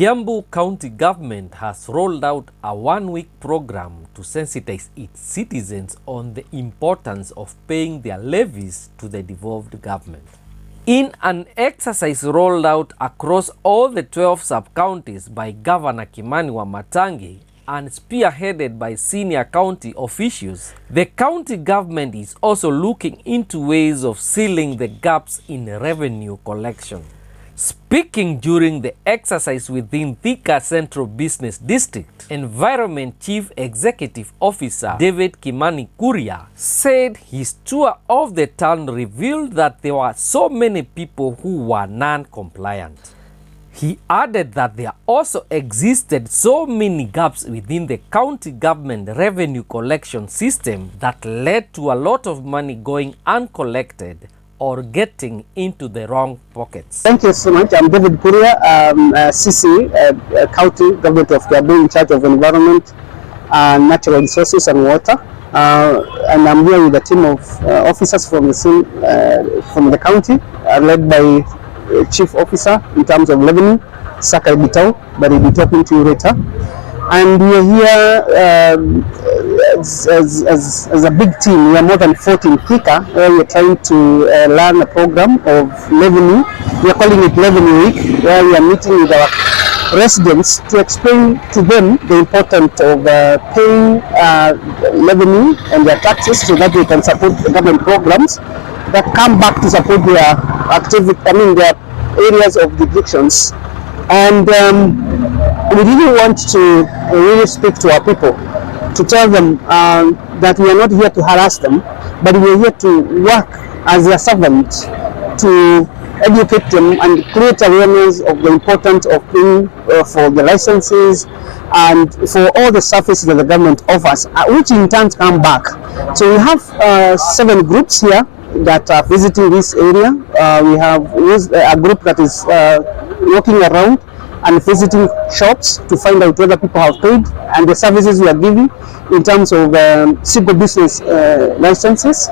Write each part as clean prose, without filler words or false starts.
Kiambu County Government has rolled out a one-week program to sensitize its citizens on the importance of paying their levies to the devolved government. In an exercise rolled out across all the 12 sub-counties by Governor Kimani Wamatangi and spearheaded by senior county officials, the county government is also looking into ways of sealing the gaps in revenue collection. Speaking during the exercise within Thika Central Business District, Environment Chief Executive Officer David Kimani Kuria said his tour of the town revealed that there were so many people who were non-compliant. He added that there also existed so many gaps within the county government revenue collection system that led to a lot of money going uncollected or getting into the wrong pockets. Thank you so much. I'm David Kuria, CC, County Government of Kiambu, in charge of environment, natural resources and water. And I'm here with a team of officers from the county, led by Chief Officer in terms of revenue, Sakari Bitau, but he'll be talking to you later. And we are here as a big team. We are more than 14 Thika, where we are trying to learn a program of revenue. We are calling it Revenue Week, where we are meeting with our residents to explain to them the importance of paying revenue and their taxes so that they can support the government programs that come back to support their activity, their areas of jurisdictions. And we really want to really speak to our people, to tell them that we are not here to harass them, but we are here to work as their servant to educate them and create awareness of the importance of paying for the licenses and for all the services that the government offers, which in turn come back. So we have 7 groups here that are visiting this area. We have a group that is walking around and visiting shops to find out whether people have paid and the services we are giving in terms of single business licenses.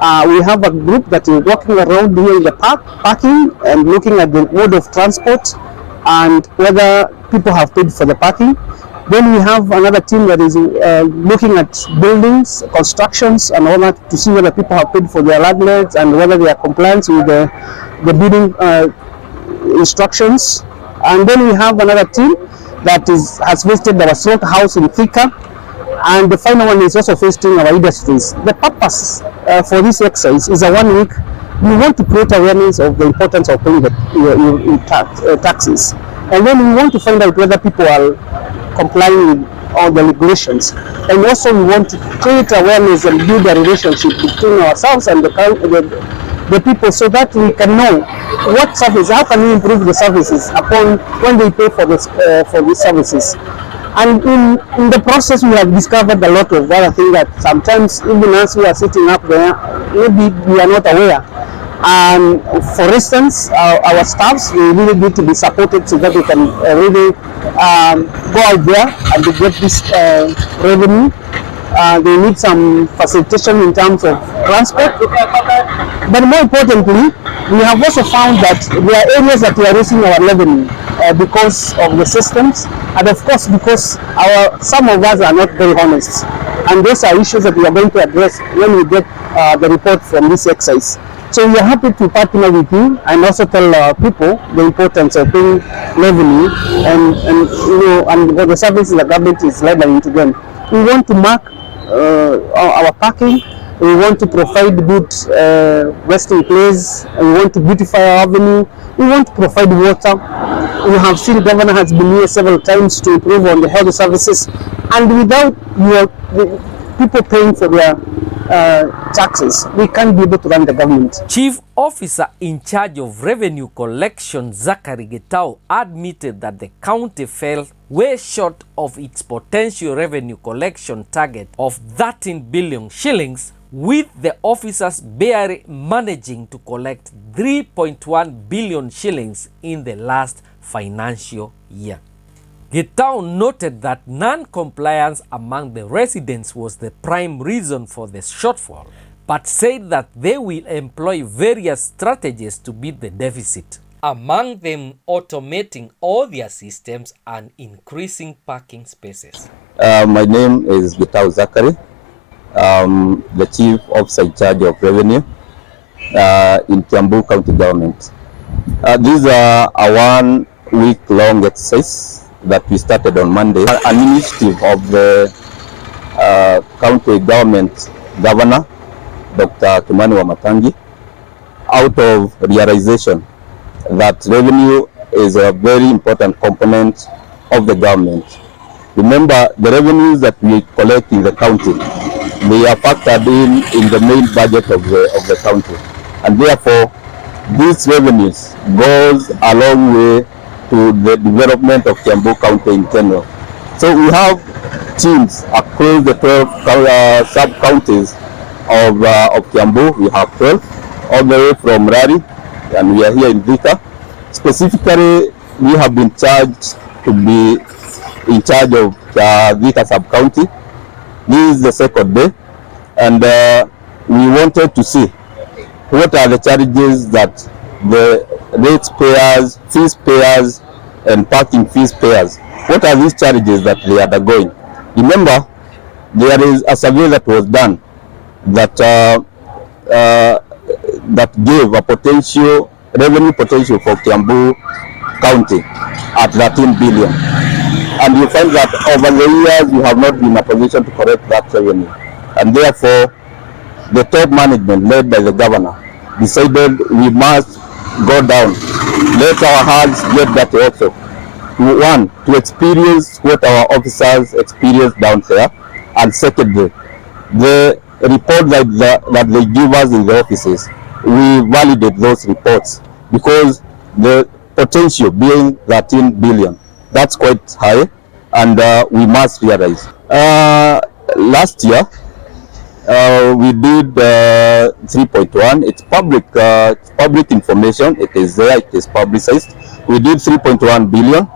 We have a group that is walking around doing the parking and looking at the mode of transport and whether people have paid for the parking. Then we have another team that is looking at buildings, constructions and all that to see whether people have paid for their landlords and whether they are compliant with the building instructions. And then we have another team that has visited our slaughterhouse in Thika, and the final one is also visiting our industries. The purpose for this exercise is a 1 week. We want to create awareness of the importance of paying your taxes, and then we want to find out whether people are complying with all the regulations. And also we want to create awareness and build a relationship between ourselves and the people, so that we can know what service, how can we improve the services upon when they pay for these services. And in the process, we have discovered a lot of other things that sometimes even as we are sitting up there, maybe we are not aware. And for instance, our staffs, they really need to be supported so that they can really go out there and they get this revenue. They need some facilitation in terms of transport. But more importantly, we have also found that there are areas that we are losing our revenue because of the systems, and of course because some of us are not very honest. And those are issues that we are going to address when we get the report from this exercise. So we are happy to partner with you and also tell our people the importance of paying revenue and what the services the government is leveling to them. We want to mark our parking. We want to provide good resting place. We want to beautify our avenue. We want to provide water. We have seen the governor has been here several times to improve on the health services, and without the people paying for their taxes, we can't be able to run the government. Chief Officer in charge of revenue collection, Sakari Bitau, admitted that the county fell way short of its potential revenue collection target of 13 billion shillings, with the officers barely managing to collect 3.1 billion shillings in the last financial year. Bitau noted that non-compliance among the residents was the prime reason for the shortfall, but said that they will employ various strategies to beat the deficit. among them automating all their systems and increasing parking spaces. My name is Gitau Zachary, the Chief Officer in charge of Revenue in Kiambu County Government. These are a 1 week long exercise that we started on Monday, an initiative of the County Government Governor, Dr. Kimani Wamatangi, out of realization that revenue is a very important component of the government. Remember, the revenues that we collect in the county, they are factored in the main budget of the county, and therefore these revenues goes a long way to the development of Kiambu County in general. So we have teams across the 12 sub-counties of Kiambu. We have 12, all the way from Rari, and we are here in Vika. Specifically, we have been charged to be in charge of Vika sub-county. This is the second day, and we wanted to see what are the charges that the rates payers, fees payers, and parking fees payers, what are these charges that they are undergoing? Remember, there is a survey that was done that that gave a potential revenue potential for Kiambu County at 13 billion. And you find that over the years, we have not been in a position to correct that revenue. And therefore, the top management, led by the governor, decided we must go down, let our hands get that also. One, to experience what our officers experience down there, and secondly, the report that they give us in the offices, we validate those reports, because the potential being 13 billion, that's quite high, and we must realize. Last year, we did 3.1. It's public information. It is there. It is publicized. We did 3.1 billion,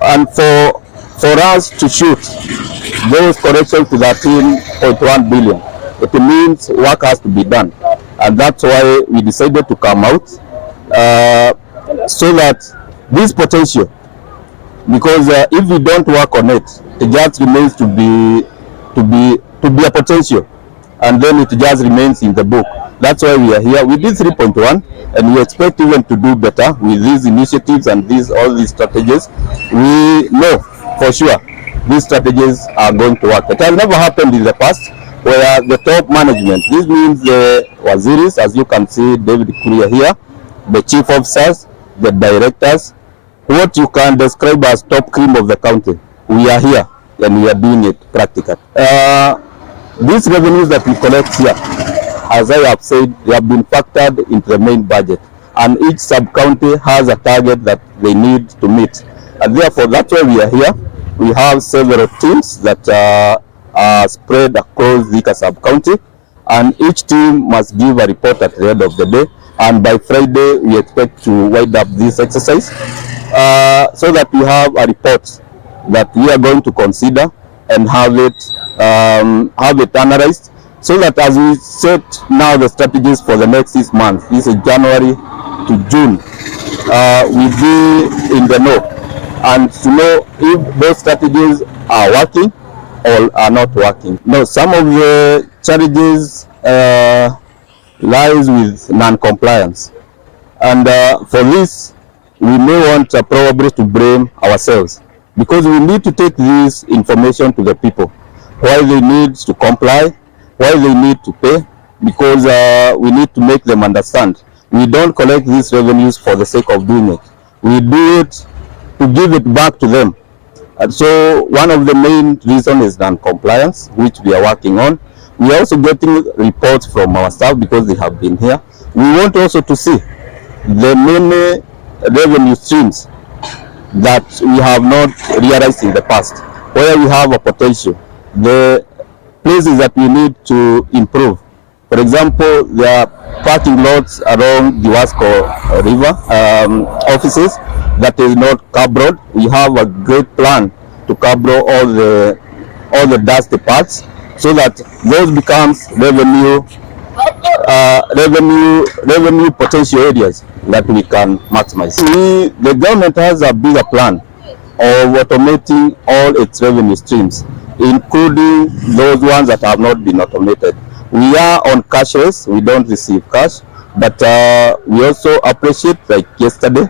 and for us to shoot those corrections to 13.1 billion, it means work has to be done, and that's why we decided to come out so that this potential, because if we don't work on it, it just remains to be a potential, and then it just remains in the book. That's why we are here. We did 3.1, and we expect even to do better with these initiatives and all these strategies. We know for sure these strategies are going to work. It has never happened in the past where the top management, this means the waziris, as you can see, David Kuria here, the chief officers, the directors, what you can describe as top cream of the county, we are here and we are doing it practically. These revenues that we collect here, as I have said, they have been factored into the main budget, and each sub-county has a target that they need to meet, and therefore that's why we are here. We have several teams that are spread across Vika sub-county, and each team must give a report at the end of the day, and by Friday we expect to wind up this exercise so that we have a report that we are going to consider and have it analyzed, so that as we set now the strategies for the next 6 months, this is January to June, we be in the know, and to know if those strategies are working or are not working. Now, some of the challenges lies with non-compliance, and for this we may want probably to blame ourselves, because we need to take this information to the people, why they need to comply, why they need to pay, because we need to make them understand we don't collect these revenues for the sake of doing it. We do it to give it back to them. And so one of the main reasons is non-compliance, which we are working on. We are also getting reports from our staff because they have been here. We want also to see the many revenue streams that we have not realized in the past, where we have a potential, the places that we need to improve. For example, there are parking lots along the Wasco River offices that is not cabroad. We have a great plan to cabro all the dusty parts, so that those becomes revenue potential areas that we can maximize. The government has a bigger plan of automating all its revenue streams, including those ones that have not been automated. We are on cashless, we don't receive cash, but we also appreciate, like yesterday,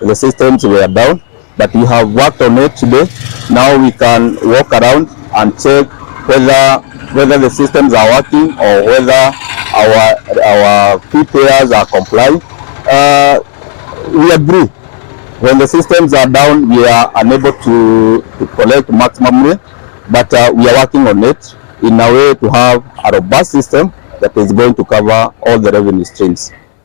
the systems were down, but we have worked on it today. Now we can walk around and check whether the systems are working or whether our fee payers are complying. We agree. When the systems are down, we are unable to collect maximum, but we are working on it in a way to have a robust system that is going to cover all the revenue streams.